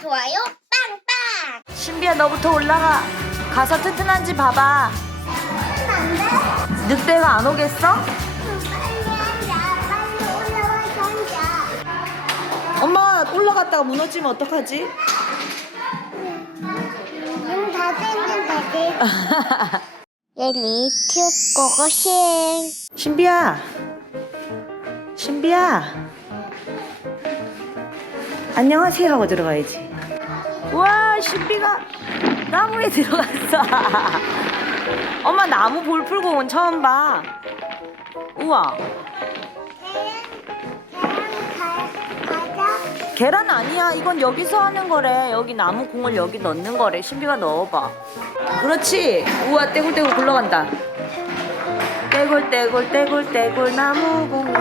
좋아요 빵빵. 신비야 너부터 올라가 가서 튼튼한지 봐봐 안돼. 늑대가 안 오겠어? 빨리 앉아. 빨리 올라와서 앉아. 엄마 올라갔다가 무너지면 어떡하지? 눈다 땡긴다지. 얘니 튜브 고고싱. 신비야 신비야 안녕하세요 하고 들어가야지 와 신비가 나무에 들어갔어. 엄마 나무 볼 풀고 온 처음 봐. 우와. 계란 아니야. 이건 여기서 하는 거래. 여기 나무 공을 여기 넣는 거래. 신비가 넣어봐. 그렇지. 우와 떼굴떼굴 굴러간다. 떼굴떼굴 떼굴떼굴 나무 공.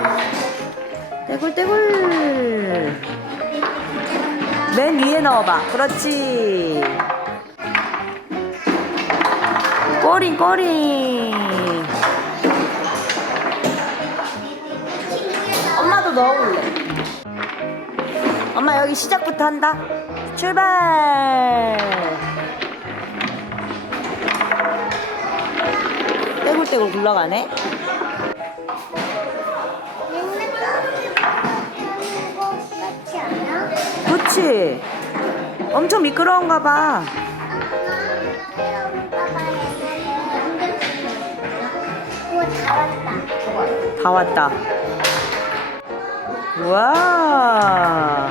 떼굴떼굴 맨 위에 넣어봐 그렇지 꼬링 꼬링 엄마도 넣어볼래 엄마 여기 시작부터 한다. 출발. 떼굴떼굴 굴러가네. 그렇지. 엄청 미끄러운가 봐. 다 왔다. 와.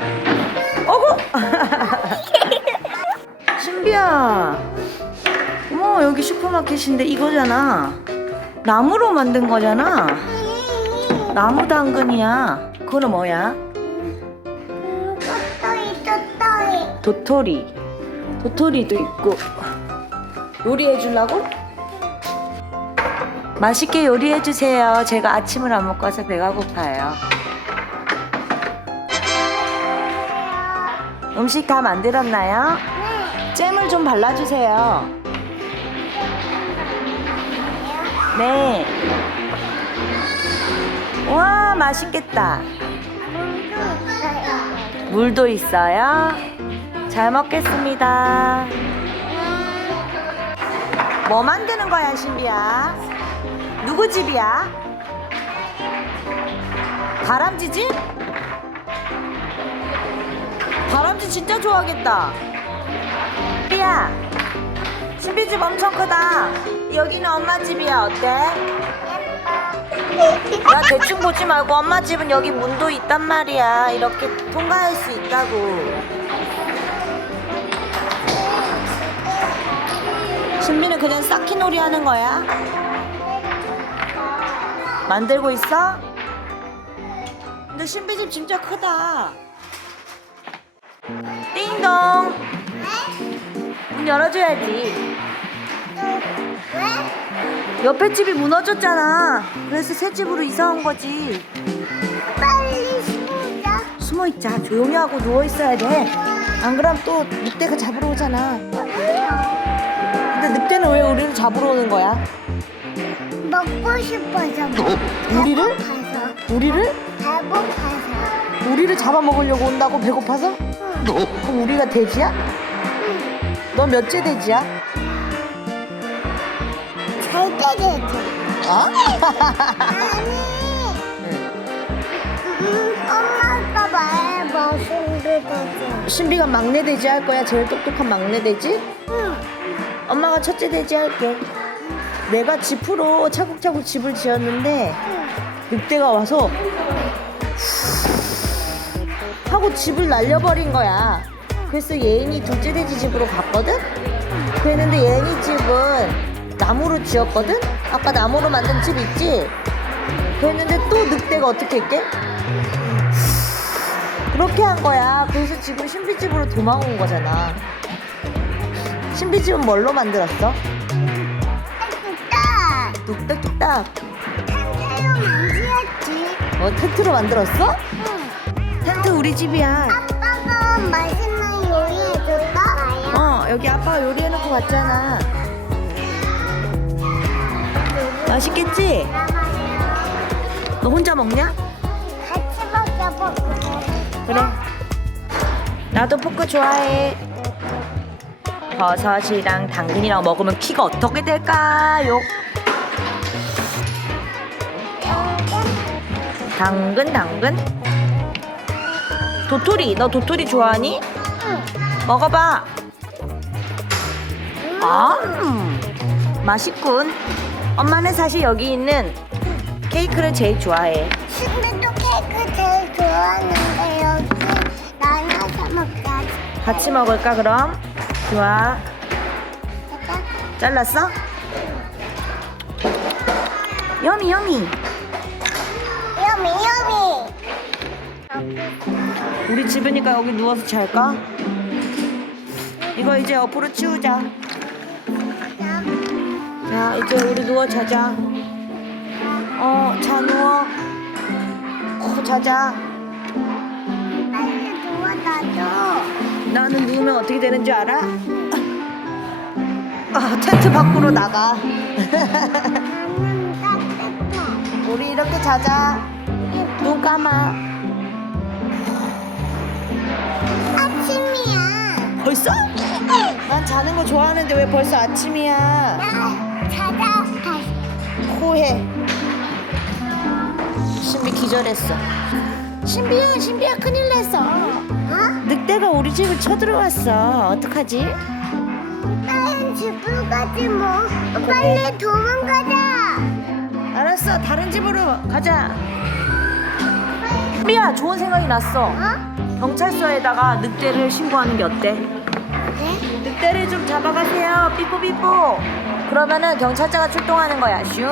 어구. 신비야. 어머 여기 슈퍼마켓인데 이거잖아. 나무로 만든 거잖아. 나무 당근이야. 그거는 뭐야? 도토리. 도토리도 있고. 요리해 주려고? 맛있게 요리해 주세요. 제가 아침을 안 먹고 와서 배가 고파요. 음식 다 만들었나요? 네. 잼을 좀 발라주세요. 네. 와, 맛있겠다. 물도 있어요. 잘 먹겠습니다. 뭐 만드는 거야, 신비야? 누구 집이야? 다람쥐 집? 다람쥐 진짜 좋아하겠다. 신비야, 신비 집 엄청 크다. 여기는 엄마 집이야, 어때? 나 대충 보지 말고 엄마 집은 여기 문도 있단 말이야. 이렇게 통과할 수 있다고. 신비는 그냥 쌓기놀이 하는 거야? 만들고 있어? 근데 신비 집 진짜 크다. 띵동. 문 열어줘야지. 왜? 옆에 집이 무너졌잖아. 그래서 새 집으로 이사 온 거지. 빨리 숨자. 숨어 있자. 조용히 하고 누워 있어야 돼. 안 그럼 또 늑대가 잡으러 오잖아. 늑대는 왜 우리를 잡으러 오는 거야? 먹고 싶어서. 우리를? 배고파서. 우리를? 배고파서. 우리를 잡아먹으려고 온다고 배고파서? 그럼 우리가 돼지야? 너 몇째 돼지야? 잘 때겠지. 어? 아니. 음, 엄마 아빠 말 맛있는 되지. 신비가 막내 돼지 할 거야? 제일 똑똑한 막내 돼지? 응. 엄마가 첫째 돼지 할게. 내가 집으로 차곡차곡 집을 지었는데 늑대가 와서 하고 집을 날려버린 거야. 그래서 예인이 둘째 돼지 집으로 갔거든? 그랬는데 예인이 집은 나무로 지었거든? 아까 나무로 만든 집 있지? 그랬는데 또 늑대가 어떻게 했게? 그렇게 한 거야. 그래서 지금 신비집으로 도망온 거잖아. 신비집은 뭘로 만들었어? 진짜. 뚝딱 뚝딱. 새로 만지었지. 어, 텐트로 만들었어? 응. 텐트 우리 집이야. 아빠가 맛있는 요리 해줬다. 어, 여기 아빠가 요리해놓고 갔잖아. 맛있겠지? 너 혼자 먹냐? 같이 먹자 먹고. 그래. 나도 포크 좋아해. 버섯이랑 당근이랑 먹으면 키가 어떻게 될까요? 당근 당근. 도토리 너 도토리 좋아하니? 먹어봐. 아, 음, 맛있군. 엄마는 사실 여기 있는 케이크를 제일 좋아해. 신비도 케이크 제일 좋아하는데 여기 나눠서 먹자. 같이 먹을까 그럼? 좋아. 잘랐어? 여미 여미. 여미 여미. 우리 집이니까 여기 누워서 잘까? 이거 이제 옆으로 치우자. 자 이제 우리 누워 자자. 어, 자 누워. 어, 자자. 나는 누우면 어떻게 되는 줄 알아? 아, 텐트 밖으로 나가. 우리 이렇게 자자. 눈 감아. 아침이야. 벌써? 난 자는 거 좋아하는데 왜 벌써 아침이야? 나 자자. 코해. 신비 기절했어. 신비야, 신비야, 큰일 났어. 어? 늑대가 우리 집을 쳐들어왔어. 어떡하지? 다른 집으로 가지 뭐. 빨리 도망가자. 알았어, 다른 집으로 가자. 신비야, 좋은 생각이 났어. 어? 경찰서에다가 늑대를 신고하는 게 어때? 네? 늑대를 좀 잡아가세요. 삐뽀삐뽀. 그러면은 경찰차가 출동하는 거야. 슝.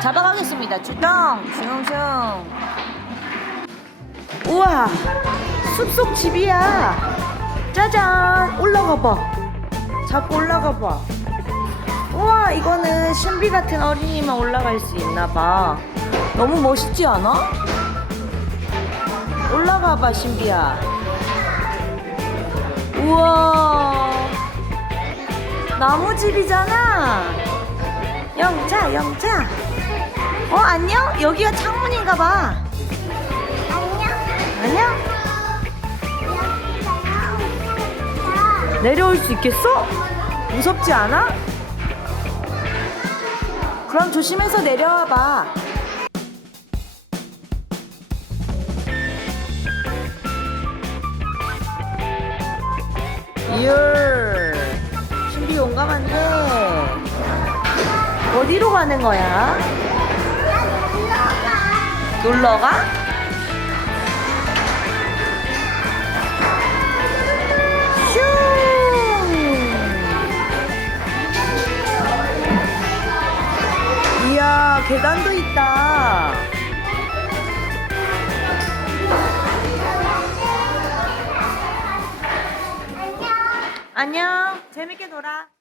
잡아가겠습니다. 출동. 슝슝. 우와. 숲속 집이야. 짜잔. 올라가 봐. 자꾸 올라가 봐. 우와, 이거는 신비 같은 어린이만 올라갈 수 있나 봐. 너무 멋있지 않아? 올라가 봐, 신비야. 우와 나무집이잖아 영차 영차 어 안녕 여기가 창문인가 봐 안녕. 안녕 내려올 수 있겠어? 무섭지 않아? 그럼 조심해서 내려와 봐 이얼 신비 용감한데 어디로 가는 거야? 놀러 가? 계단도 있다. 안녕. 재밌게 놀아.